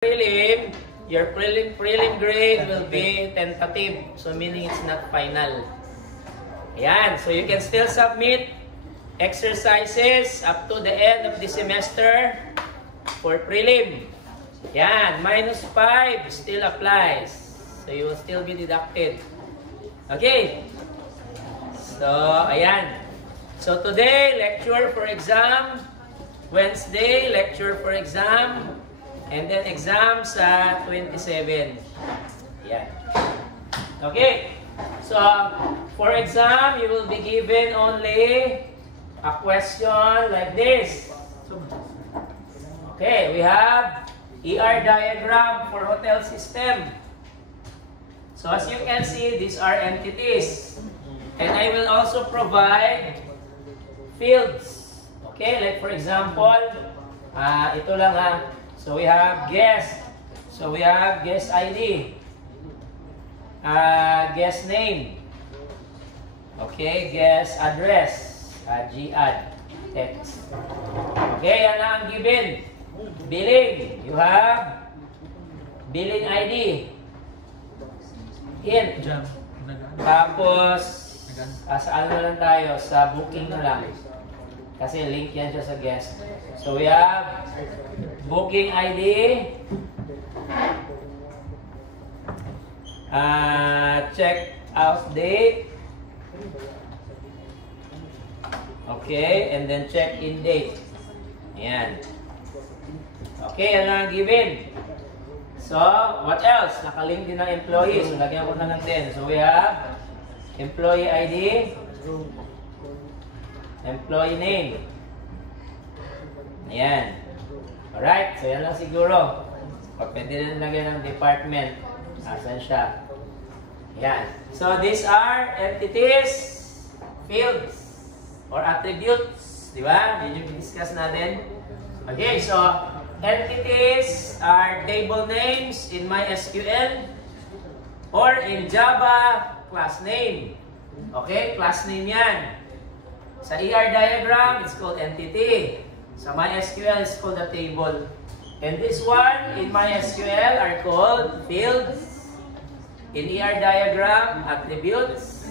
Prelim, your prelim grade will be tentative. So meaning it's not final. Ayan. So you can still submit exercises up to the end of the semester for prelim. Yan. -5 still applies. So you will still be deducted. Okay. So, ayan. So today, lecture for exam. Wednesday, lecture for exam. And then exam sa 27. Yan. Okay. So, for exam, you will be given only a question like this. Okay, we have ER diagram for hotel system. So, as you can see, these are entities. And I will also provide fields. Okay, like for example, ito lang ha. So we have guest. So we have guest ID. Guest name. Okay, guest address. G-add. Text. Okay, yan ang given. Billing. You have billing ID. Hint. Tapos, saan na lang tayo? Sa booking na lang. Kasi link yan siya sa guest. So we have booking ID, check out date, okay, and then check in date. Ayan. Okay, yan lang given. So, what else? Nakalink din ng employee. So, lagyan ko na lang din. So, we have employee ID, employee name. Ayan. Alright, so yan lang siguro. Pwede rin lagyan ng department. Asan siya? Ayan. So these are entities, fields, or attributes. Di ba? Yun yung discuss natin. Okay, so entities are table names in MySQL or in Java, class name. Okay, class name yan. Sa ER diagram, it's called entity. Sa MySQL, it's called a table. And this one, in MySQL, are called fields. In ER diagram, attributes.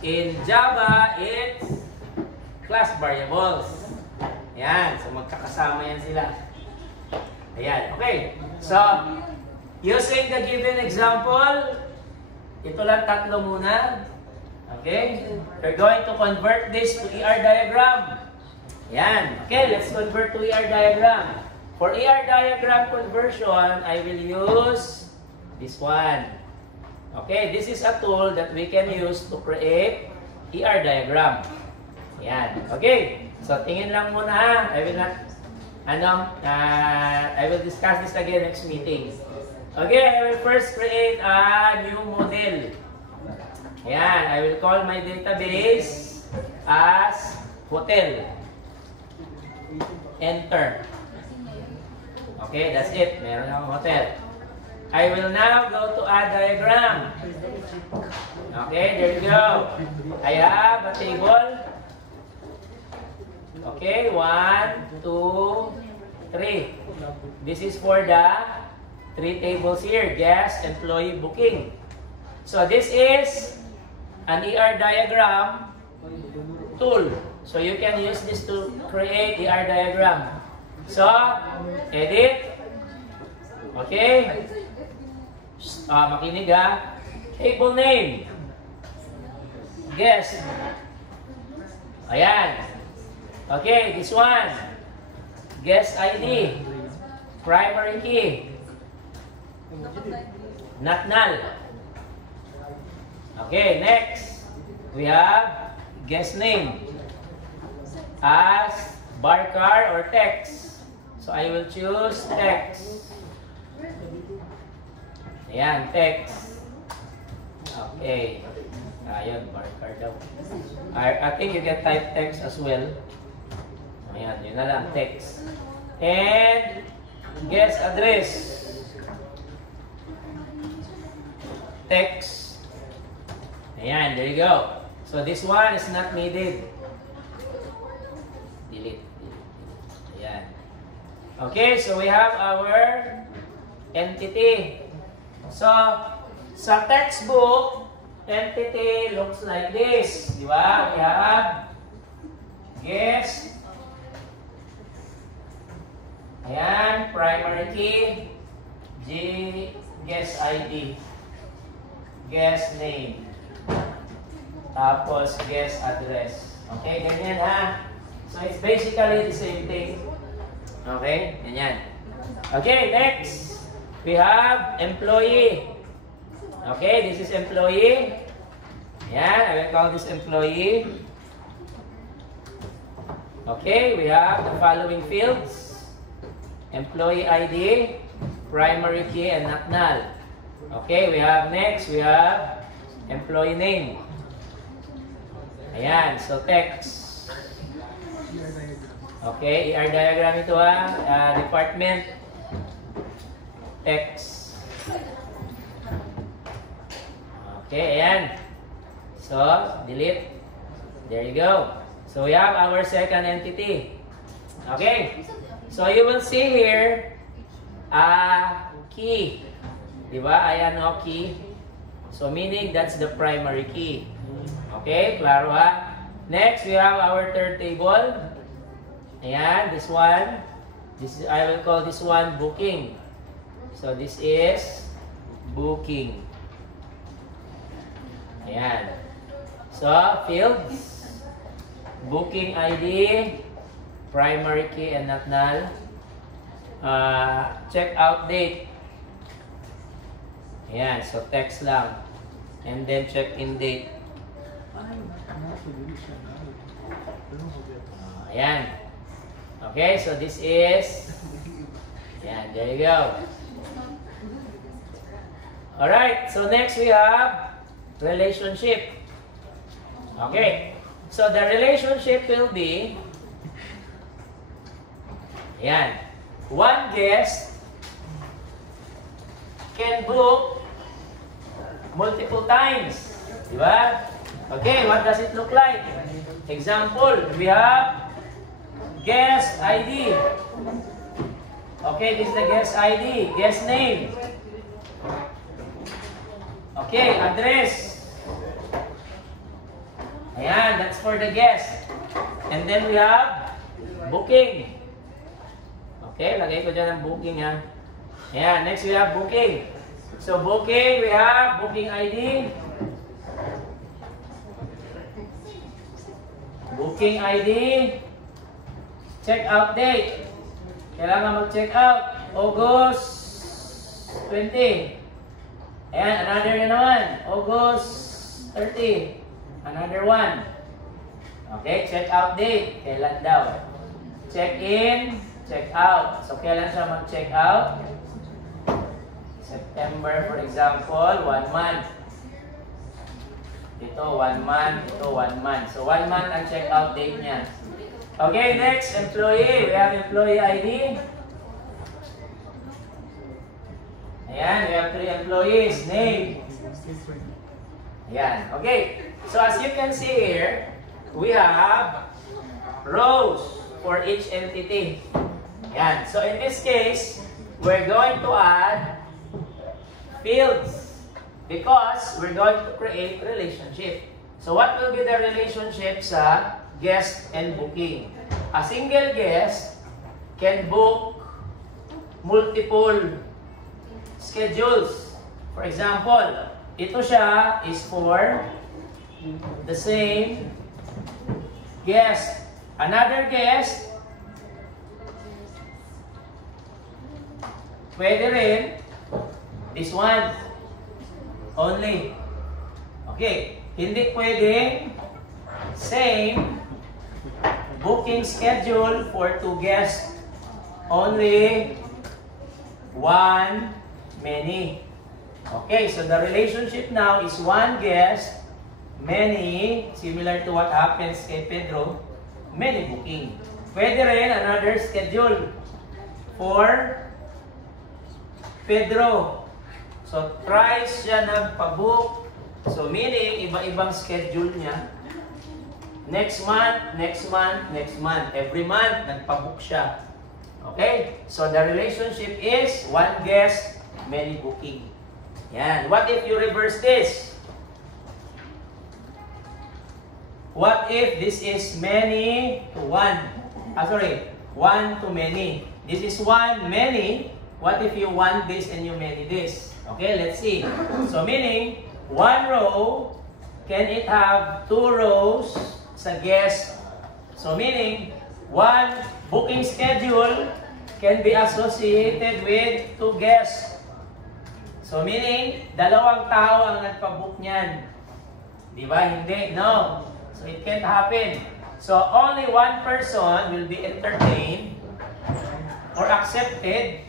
In Java, it's class variables. Ayan. So, magkakasama yan sila. Ayan. Okay. So, using the given example, ito lang tatlo muna. Okay? We're going to convert this to ER diagram. Yan. Okay, let's convert to ER diagram. For ER diagram conversion, I will use this one. Okay, this is a tool that we can use to create ER diagram. Yan. Okay, so tingin lang muna ha. I will not, I will discuss this again next meeting. Okay, I will first create a new model. Yan, I will call my database as hotel. Enter. Okay, that's it. Meron akong hotel. I will now go to add diagram. Okay, there you go. I have a table. Okay, 1, 2, 3. This is for the 3 tables here. Guest, employee, booking. So this is an ER diagram tool. So you can use this to create the ER diagram. So, edit. Okay. Makinig ha. Table name. Guess. Ayan. Okay, this one. Guest ID. Primary key. Not null. Okay, next. We have guest name. As barcar or text. So I will choose text. Ayan, text. Okay. Ayan, barcar daw. I think you can type text as well. Ayan, yun na lang, text. And guest address. Text. Ayan, there you go. So this one is not needed. Delete. Ayan. Okay, so we have our entity. So, sa textbook, entity looks like this. Di ba? We have guest. Ayan, primary key. Guest ID. Guest name. Tapos, guest address. Okay, ganyan ha. So, it's basically the same thing. Okay, ganyan. Okay, next. We have employee. Okay, this is employee. Ayan, I will call this employee. Okay, we have the following fields. Employee ID, primary key, and not null. Okay, we have next, we have employee name. Ayan, so text. Okay, ER diagram ito ha. Department. Text. Okay, ayan. So, delete. There you go. So, we have our second entity. Okay. So, you will see here, key. Diba? Ayan o, key. So, meaning that's the primary key. Okay, klaro ha? Next, we have our third table. Ayan, this one. I will call this one booking. So, this is booking. Ayan. So, fields. Booking ID. Primary key and not null. Check out date. Ayan, so text lang. And then check in date. Ayan. Okay, so this is... Ayan, there you go. Alright, so next we have relationship. Okay, so the relationship will be... Ayan. One guest can book multiple times. Diba? Okay, what does it look like? Example, we have guest ID. Okay, this is the guest ID. Guest name. Okay, address. Ayan, that's for the guest. And then we have booking. Okay, lagay ko dyan ang booking ha. Ayan, next we have booking. So booking, we have booking ID. Booking ID. Check out date. Kailangan mag-check out. August 20. Ayan, another na naman. August 30. Another one. Okay, check out date. Kailan daw? Check in. Check out. So, kailan siya mag-check out? September, for example, 1 month. Ito, 1 month. Ito, 1 month. So, 1 month ang check out date niya. Okay, next, employee. We have employee ID. Ayan, we have 3 employees. Name. Ayan, okay. So, as you can see here, we have rows for each entity. Yan. So, in this case, we're going to add fields because we're going to create relationship. So, what will be the relationship sa guest and booking? A single guest can book multiple schedules. For example, ito siya is for the same guest. Another guest, pwede rin this one only. Okay, hindi pwede same booking schedule for 2 guests. Only one many. Okay, so the relationship now is 1 guest, many, similar to what happens kay Pedro, many booking. Pwede rin another schedule for Pedro. So, thrice siya nagpa-book. So, meaning, iba-ibang schedule niya. Next month, next month, next month. Every month, nagpa-book siya. Okay? So, the relationship is 1 guest, many booking. Yan. What if you reverse this? What if this is many to one? One to many. This is one, many. What if you want this and you many this? Okay, let's see. So meaning, one row, can it have two rows sa guest? So meaning, one booking schedule can be associated with two guests. So meaning, dalawang tao ang nagpa-book niyan. Di ba? Hindi. No. So it can't happen. So only one person will be entertained or accepted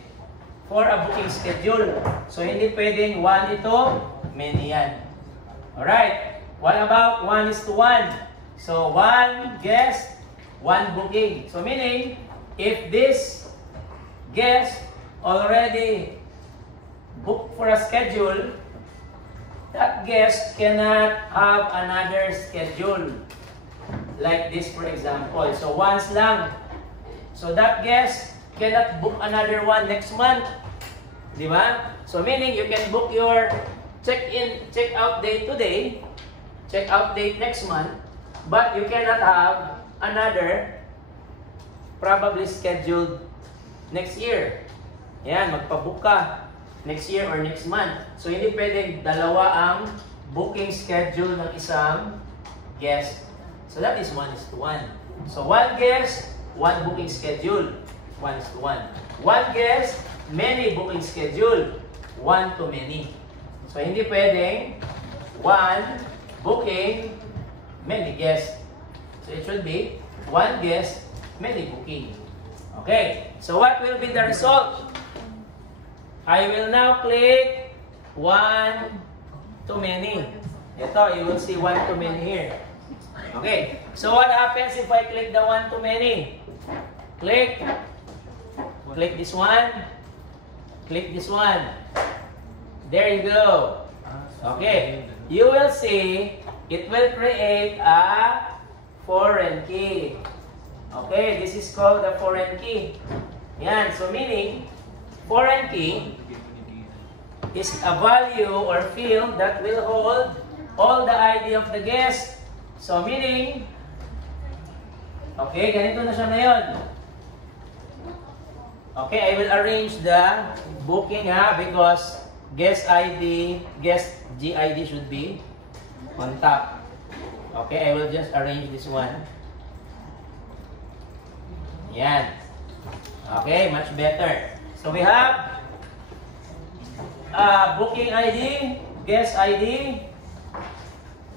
for a booking schedule. So hindi pwedeng one ito, many yan. Alright. What about 1:1? So one guest, one booking. So meaning, if this guest already booked for a schedule, that guest cannot have another schedule. Like this, for example. So once lang. So that guest cannot book another one next month. Di ba? So meaning, you can book your check-in, check-out date today, check-out date next month, but you cannot have another probably scheduled next year. Yan, magpabook ka next year or next month. So hindi pwedeng dalawa ang booking schedule ng isang guest. So that is 1:1. So one guest, one booking schedule. 1:1. One guest, many booking schedule. One to many. So hindi pwedeng one booking, many guests. So it should be one guest, many booking. Okay. So what will be the result? I will now click one to many. Ito, you will see one to many here. Okay. So what happens if I click the one to many? Click this one. Click this one. There you go. Okay. You will see it will create a foreign key. Okay, this is called the foreign key. Yan. So meaning, foreign key is a value or field that will hold all the ID of the guest. So meaning, okay, ganito na siya ngayon. Okay, I will arrange the booking because guest ID, guest GID should be on top. Okay, I will just arrange this one. Yan. Okay, much better. So we have booking ID, guest ID.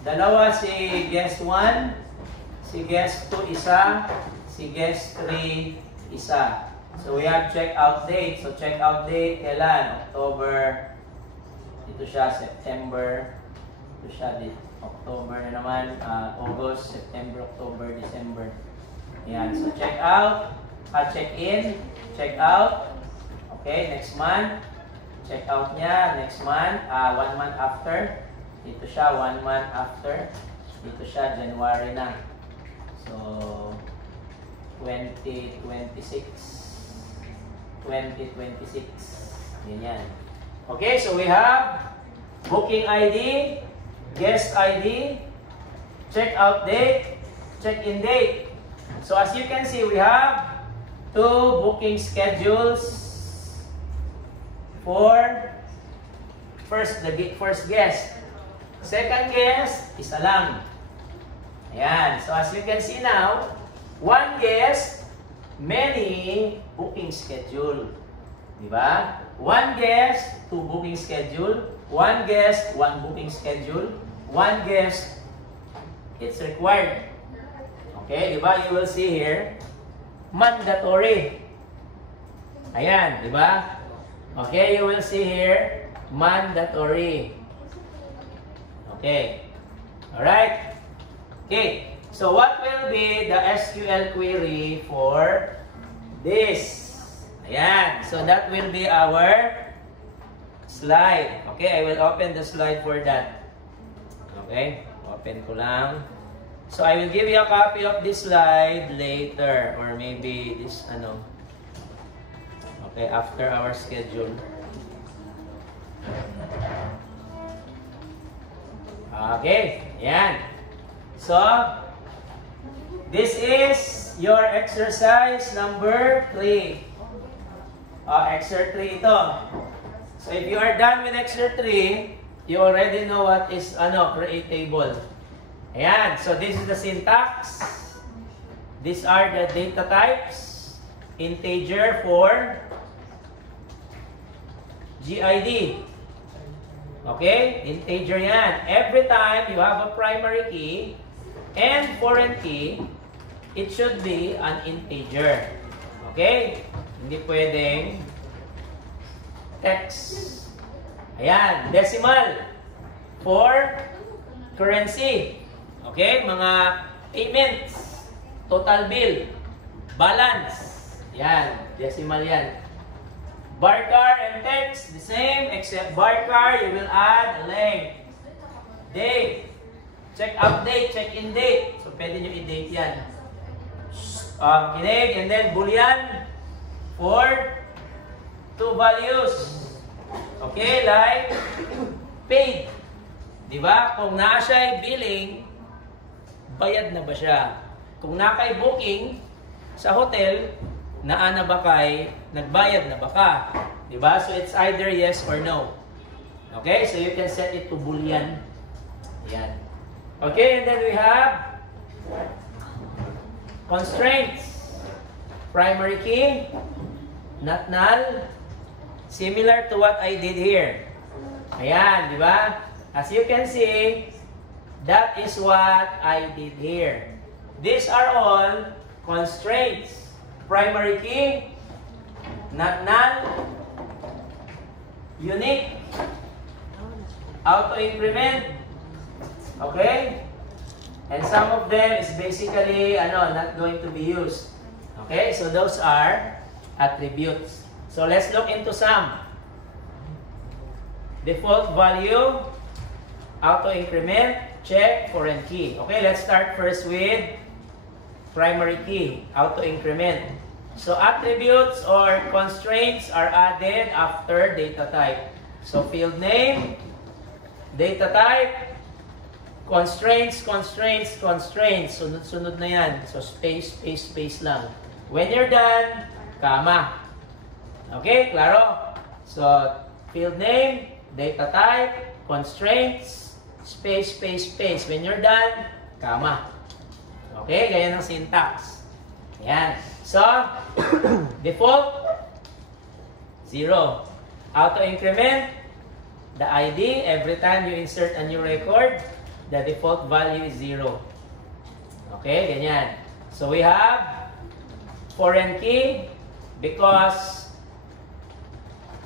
Dalawa si guest 1, si guest 2 isa, si guest 3 isa. So we have check-out date. So check-out date kailan? October. Ito siya, September. Ito siya, October na naman. August, September, October, December. Yan. So check-out. Check-in. Check-out. Okay, next month. Check-out niya. Next month. 1 month after. Ito siya, 1 month after. Ito siya, January na. So, 2026. 2026. Yan. Okay, so we have booking ID, guest ID, check-out date, check-in date. So as you can see, we have 2 booking schedules for the first guest. Second guest, isa lang. Ayan. So as you can see now, 1 guest, many booking schedule. Diba? 1 guest, 2 booking schedule. 1 guest, 1 booking schedule. 1 guest, it's required. Okay, diba? You will see here, mandatory. Ayan, diba? Okay, you will see here, mandatory. Okay. Alright? Okay. So what will be the SQL query for this? Ayan. So that will be our slide. Okay, I will open the slide for that. Okay, open ko lang. So I will give you a copy of this slide later or maybe this okay, after our schedule. Okay, yan. So, this is your exercise number 3. Exercise 3 ito. So, if you are done with exercise 3, you already know what is create table. Ayan. So, this is the syntax. These are the data types. Integer for GID. Okay? Integer yan. Every time you have a primary key and foreign key, it should be an integer. Okay? Hindi pwedeng text. Ayan. Decimal for currency. Okay? Mga payments. Total bill. Balance. Yan. Decimal yan. Barcar and text, the same, except barcar, you will add a length. Date. Check update, check in date. So, pwede nyo i-date yan. Kinig, and then boolean for 2 values. Okay, like paid. Diba? Kung na siya billing, bayad na ba siya? Kung na kay booking sa hotel, naa na ba kay nagbayad na ba ka? Diba? So, it's either yes or no. Okay? So, you can set it to boolean. Ayan. Okay, and then we have constraints. Primary key, not null. Similar to what I did here. Ayan, di ba? As you can see, that is what I did here. These are all constraints. Primary key, not null, unique, auto increment, okay? And some of them is basically not going to be used. Okay, so those are attributes. So let's look into some. Default value, auto increment, check, foreign key. Okay, let's start first with primary key, auto increment. So attributes or constraints are added after data type. So field name, data type, constraints, constraints, constraints. Sunod-sunod na yan. So space, space, space lang. When you're done, comma. Okay, klaro? So field name, data type, constraints, space, space, space. When you're done, comma. Okay, ganyan ang syntax. Yan. So, default, 0. Auto increment, the ID, every time you insert a new record, the default value is 0. Okay, ganyan. So, we have foreign key because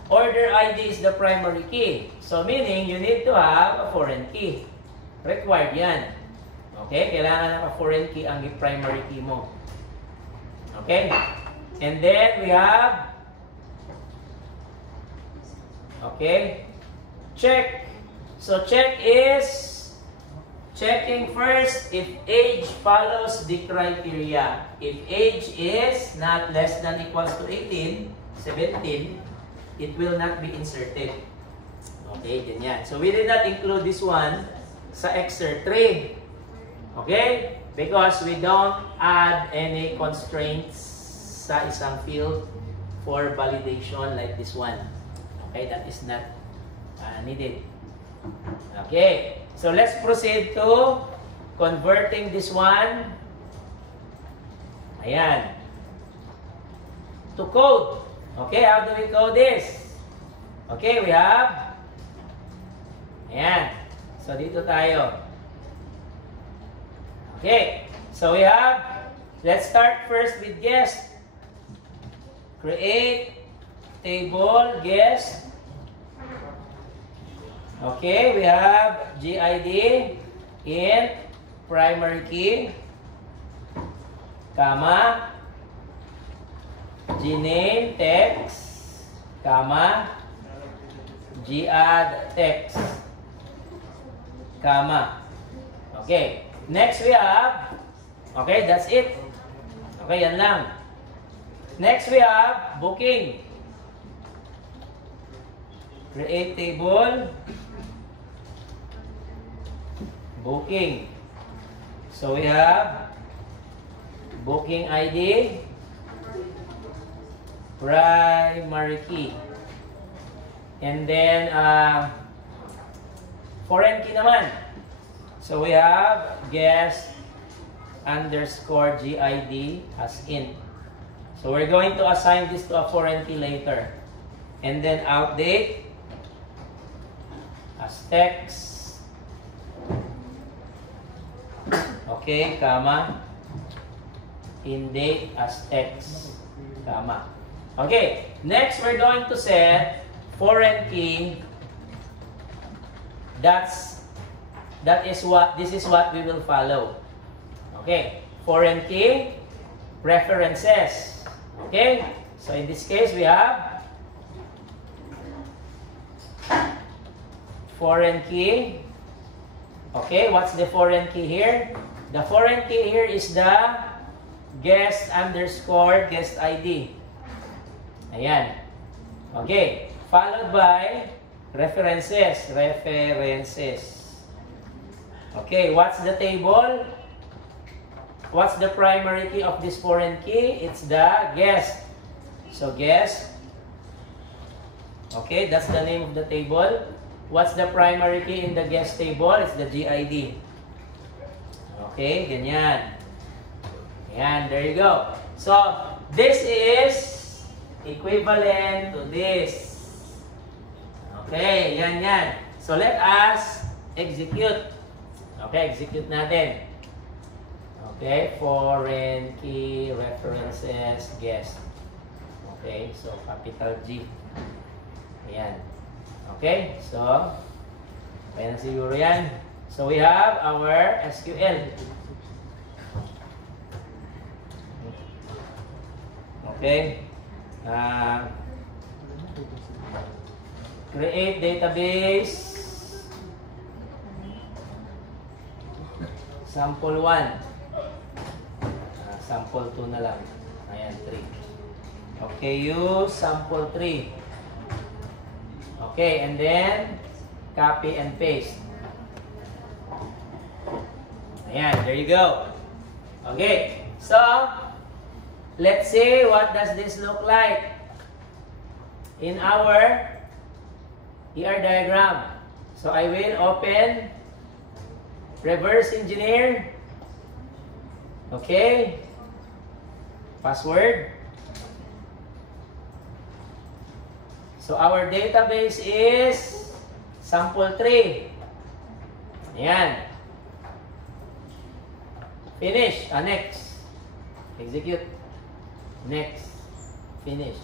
order ID is the primary key. So, meaning you need to have a foreign key. Required yan. Okay, kailangan ng foreign key ang primary key mo. Okay? And then we have check. So check is checking first if age follows the criteria. If age is not less than equals to 18, 17, it will not be inserted. Okay, ganyan. So we did not include this one sa exer 3. Okay? Because we don't add any constraints sa isang field for validation like this one. Okay? That is not needed. Okay. So let's proceed to converting this one. Ayan. To code. Okay? How do we code this? Okay, we have ayan. So dito tayo. Okay, so we have, let's start first with guest. Create table guest. Okay, we have GID, int, primary key, comma, gname, text, comma, gadd, text, comma. Okay. Next we have, okay, that's it. Okay, yan lang. Next we have booking. Create table. Booking. So we have booking ID, primary key. And then, foreign key naman. So we have guest underscore GID as int. So we're going to assign this to a foreign key later. And then outdate as text. Okay, comma. Indate as text, comma. Okay, next we're going to set foreign key. This is what we will follow. Okay, foreign key, preferences. Okay, so in this case we have foreign key. Okay, what's the foreign key here? The foreign key here is the guest underscore guest ID. Ayan. Okay. Followed by references. Okay. What's the table? What's the primary key of this foreign key? It's the guest. So guest. Okay. That's the name of the table. What's the primary key in the guest table? It's the GID. Okay. Ganyan. Yan, there you go. So, this is equivalent to this. Okay, yan. So, let us execute. Okay, execute natin. Okay, foreign key, references, guest. Okay, so capital G. Ayan. Okay, so, kaya na siguro yan. So, we have our SQL. Okay. Create database. Sample 1. Sample 2 na lang. Ayan, 3. Okay, use sample 3. Okay, and then copy and paste. Ayan, there you go. Okay, so let's see what does this look like in our ER diagram. So I will open reverse engineer. Okay. Password. So our database is sample 3. Ayan. Finish. Next. Execute. Next. Finish.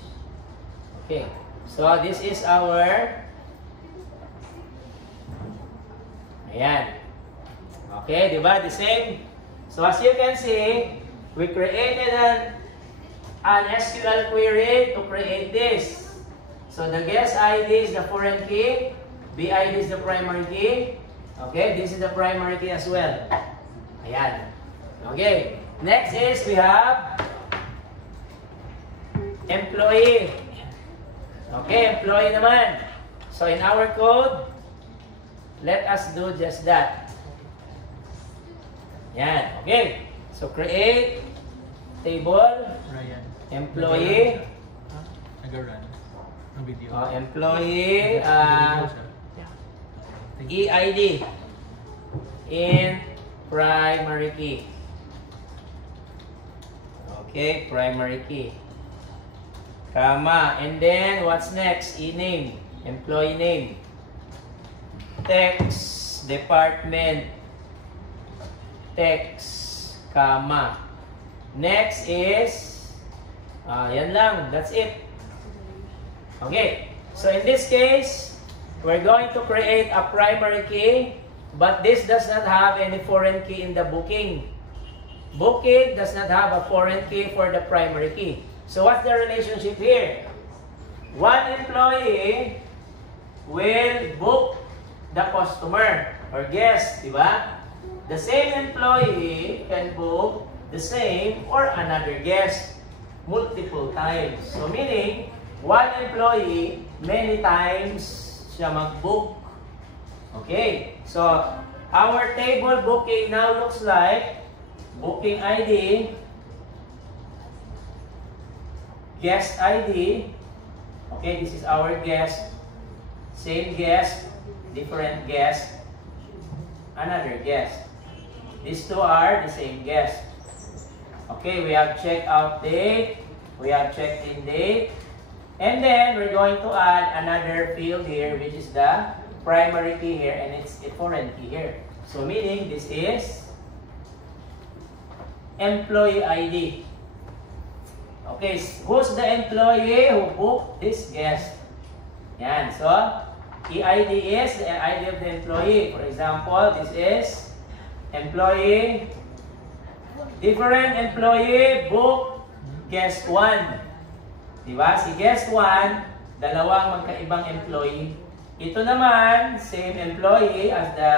Okay. So this is our ayan. Okay, diba? The same. So as you can see, we created an SQL query to create this. So the guest ID is the foreign key, BID is the primary key. Okay, this is the primary key as well. Ayan. Okay. Next is we have employee. Okay, employee naman. So in our code, let us do just that. Yan. Okay. So create table employee. Nag-run ng video. Employee EID in primary key. Okay, primary key. Comma. And then, what's next? E-name. Employee name. Text. Department. Text. Comma. Next is, yan lang. That's it. Okay. So, in this case, we're going to create a primary key, but this does not have any foreign key in the booking. Booking does not have a foreign key for the primary key. So what's the relationship here? One employee will book the customer or guest, diba? The same employee can book the same or another guest multiple times. So meaning, one employee, many times siya mag-book. Okay, so our table booking now looks like booking ID, guest ID. Okay, this is our guest. Same guest, different guest, another guest. These two are the same guest. Okay, we have checkout date, we have check-in date, and then we're going to add another field here, which is the primary key here, and it's a foreign key here. So meaning this is employee ID. Okay, who's the employee who booked this guest? Yan, so EID is the ID of the employee. For example, this is employee, different employee book guest 1. Diba? Si guest 1, dalawang magkaibang employee. Ito naman, same employee as the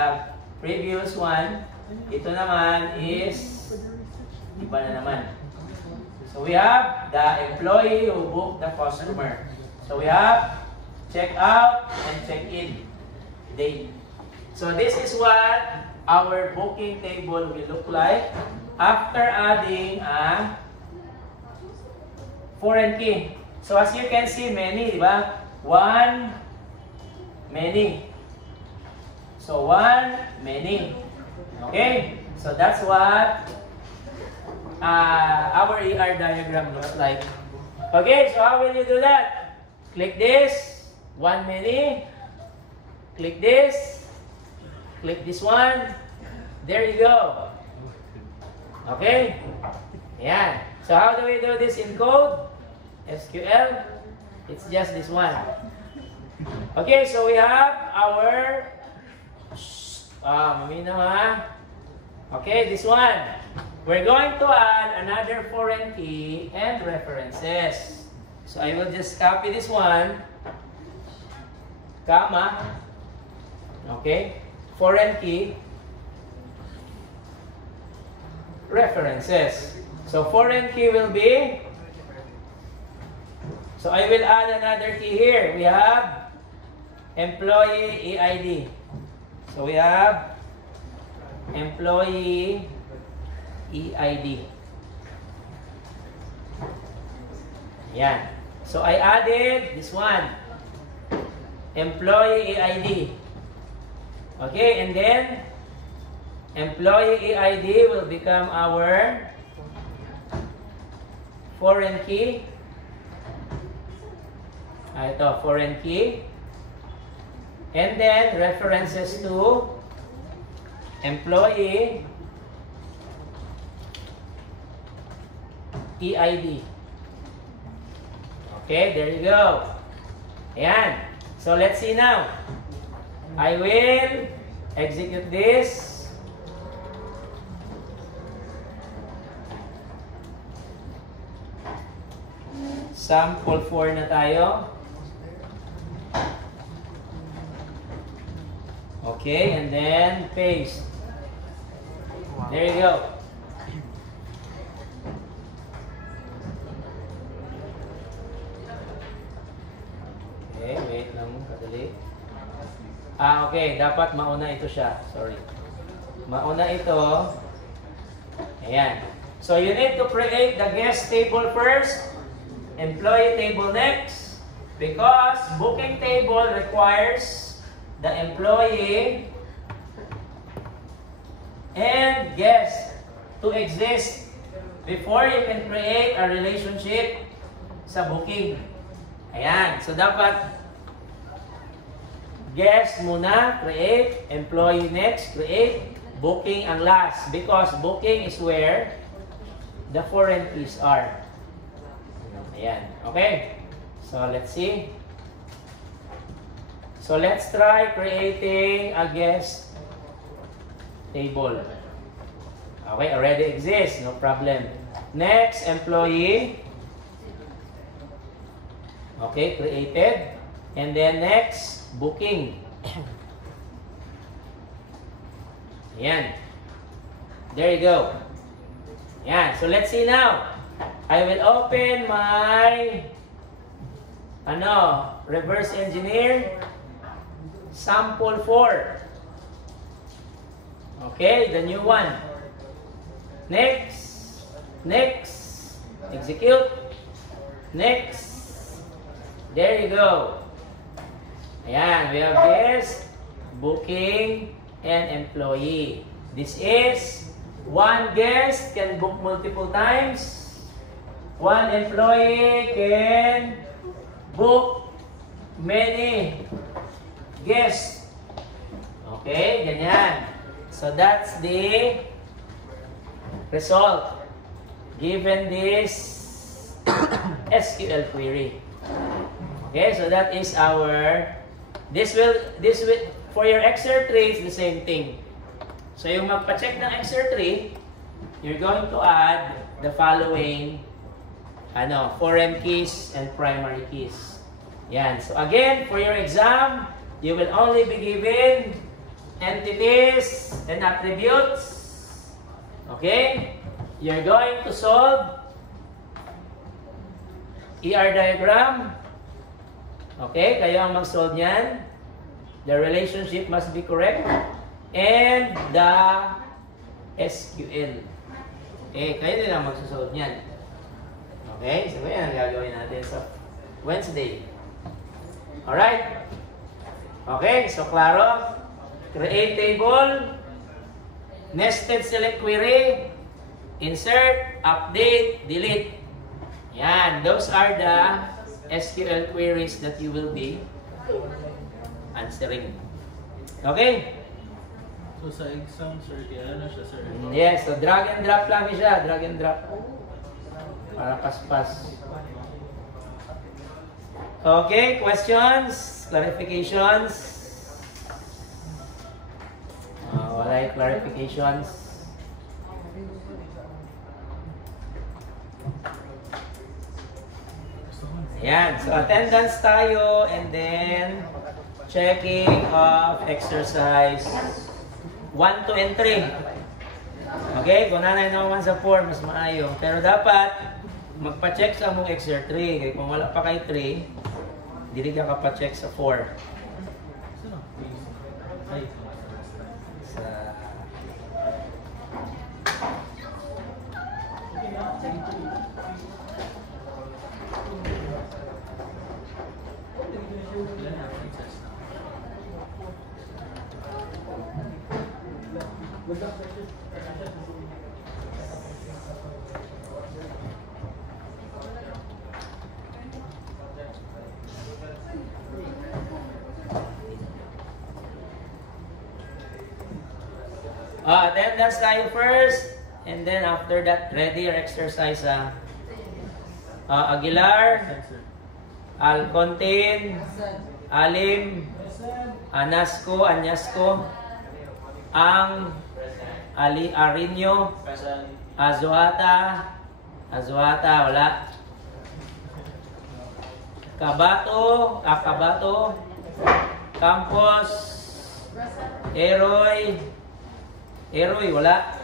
previous one. Ito naman is iba na naman. So we have the employee who booked the customer. So we have check out and check in date. So this is what our booking table will look like after adding a foreign key. So as you can see, many, di ba? One, many. So one, many. Okay? So that's what our ER diagram looks like. Okay, so how will you do that? Click this, one, many. Click this one. There you go. Okay? Yan. So how do we do this in code? SQL? It's just this one. Okay, so we have our okay, this one. We're going to add another foreign key and references. So I will just copy this one, comma, okay, foreign key, references. So foreign key will be, so I will add another key here. We have employee EID. So we have employee EID. Yan. So I added this one, employee EID. Okay, and then employee EID will become our foreign key. Ito, foreign key. And then references to employee EID. Okay, there you go. Ayan. So let's see now. I will execute this. Sample 4 na tayo. Okay, and then paste. There you go. Okay, wait lang, kadali. Okay, dapat mauna ito siya. Sorry. Mauna ito. Ayan. So you need to create the guest table first, employee table next, because booking table requires the employee and guest to exist before you can create a relationship sa booking. Ayan. So dapat guest muna, create, employee next, create, booking ang last, because booking is where the foreign keys are. Ayan. Okay? So let's see. So let's try creating a guest table. Okay, already exists, no problem. Next, employee. Okay, created. And then next, booking. Ayan. There you go. Ayan. So let's see now. I will open my reverse engineer. Sample 4. Okay, the new one. Next. Next. Execute. Next. There you go. Ayan, we have this. Booking and employee. This is one guest can book multiple times. One employee can book many guests. Okay, ganyan. So that's the result given this SQL query. Okay, so that is our this will for your exer tree is the same thing. So yung magpa-check ng exer tree, you're going to add the following foreign keys and primary keys. Yan. So again, for your exam, you will only be given entities and attributes. Okay? You're going to solve ER diagram. Okay? Kayo ang mag-solve niyan. The relationship must be correct. And the SQL. Okay? Kayo din ang mag-solve niyan. Okay? So yan ang gagawin natin sa Wednesday. Alright? Okay? So, klaro? Create table, nested select query, insert, update, delete. Yan, those are the SQL queries that you will be answering. Okay? So sa exam, sir, kaya na siya, sir? Yes, so drag and drop lang siya, drag and drop. Para paspas. Okay, questions, clarifications? Wala yung clarifications. Ayan. So, attendance tayo and then checking of exercise 1, 2, and 3. Okay? Kung nanay naman sa 4, mas maayo. Pero dapat magpa-check sa mong exer 3. Kaya kung wala pa kay 3, hindi ka pa-check sa 4. Attendance tayo first, and then after that, ready your exercise. Aguilar, Alcontin, Alim, Anasco, Ang, Arino, Azuata, wala. Kabato, Campos, Eroy, wala.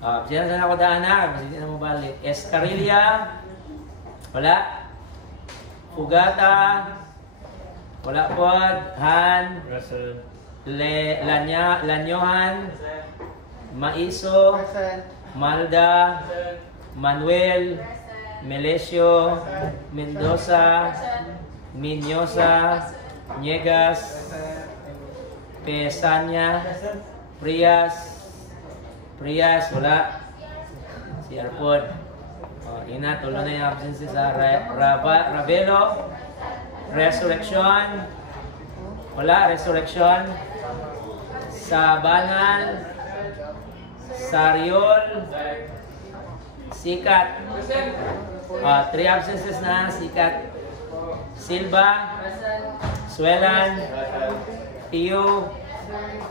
Diyan na ako daanan, kasi hindi na mo balik. Escarilla, wala. Fugata, wala po. Han, Lanyohan, Maiso, Malda, Manuel, Melesio, Mendoza, Minyosa, Niegas, Pesanya, Prias, wala. Si Arpod. Yun na, tulo na yung absence sa Ravelo. Resurrection. Wala, Resurrection. Sabangan. Sariol. Sikat. 3 absences na, Sikat. Silva. Suelan. Tio.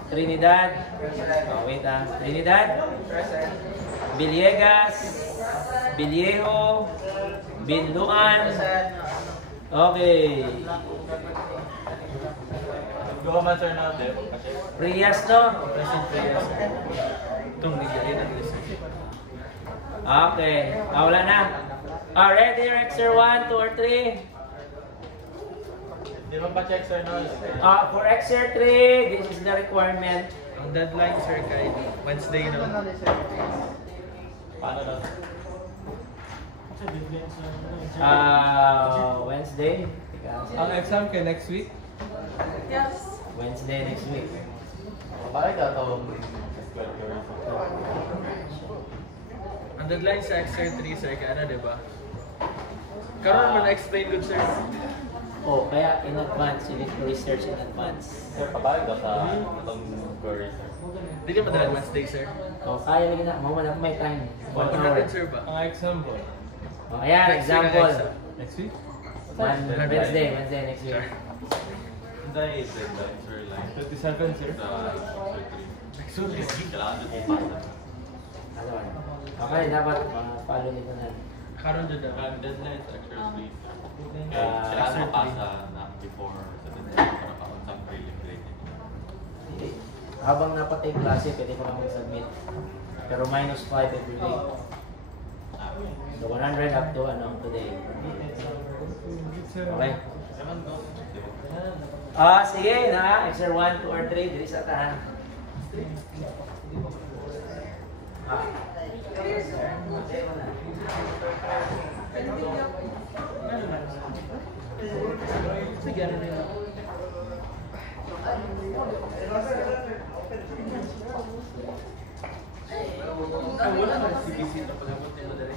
Trinidad. Trinidad. Villegas. Villejo. Binduan. Okay. Prias to. Okay. Wala na. Ready your exer 1, 2, or 3? Di ba pa check, sir, no? For exer 3, this is the requirement. Ang deadline, sir, kay Wednesday, no? Paano na? Wednesday. Ang exam kay next week? Yes. Wednesday next week. Bakit ka ito? Eskwela ko rin. Ang deadline sa Exer 3, sir, kaya ano, di ba? Karoon mo na-explain good, sir. Oh, kaya in advance, you need to research in advance. Sir, papayag ka sa itong query, sir. Hindi ka madalang Wednesday, sir. Oh, kaya lagi na, mawala ko may time. 1 100, hour. sir, ba? Ang example. Oh, ayan, Next week ang example. exam. Next week? Wednesday next week. Hindi, deadline, sir, like, 27, sir. sa Next week. kailangan nyo pumasa. Ano? Okay, dapat follow nito na. Karoon dyan na. Ang deadline sa Exer 3, sir. Ah, Kailangan Exer mo pasa na before sa deadline para pa-on sa prelim grade. Habang napatay yung klase, pwede ko lang mag-submit. Pero minus 5 every day. So 100 up to today. Okay? Sige na. Exer 1, 2, or 3. Dili sa tahan. Sige, ano na yun? Wala na si Bisita pag-abot nila dali.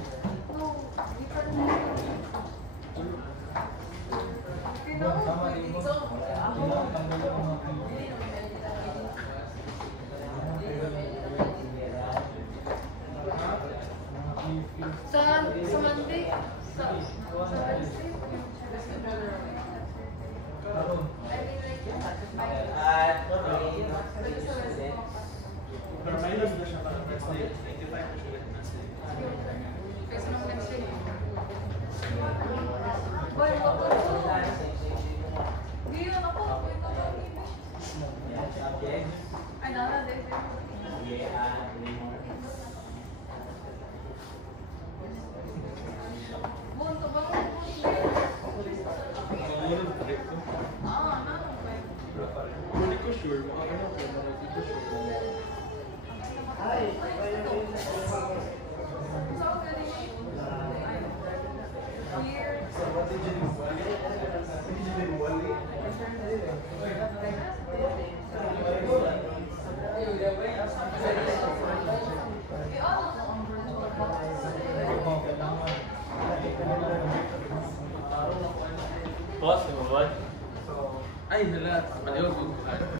Sa Monday, sa Wednesday. Pero may lang na siya parang Wednesday. 95 na siya Wednesday. Kasi nung Wednesday. Boy, wako ko. Ngayon ako. Ay, nana, Bunto ba mo? Hindi ko sure. Baka ano ko, hindi ko sure. Boss, mo ba? Ay, hala. Maliwag.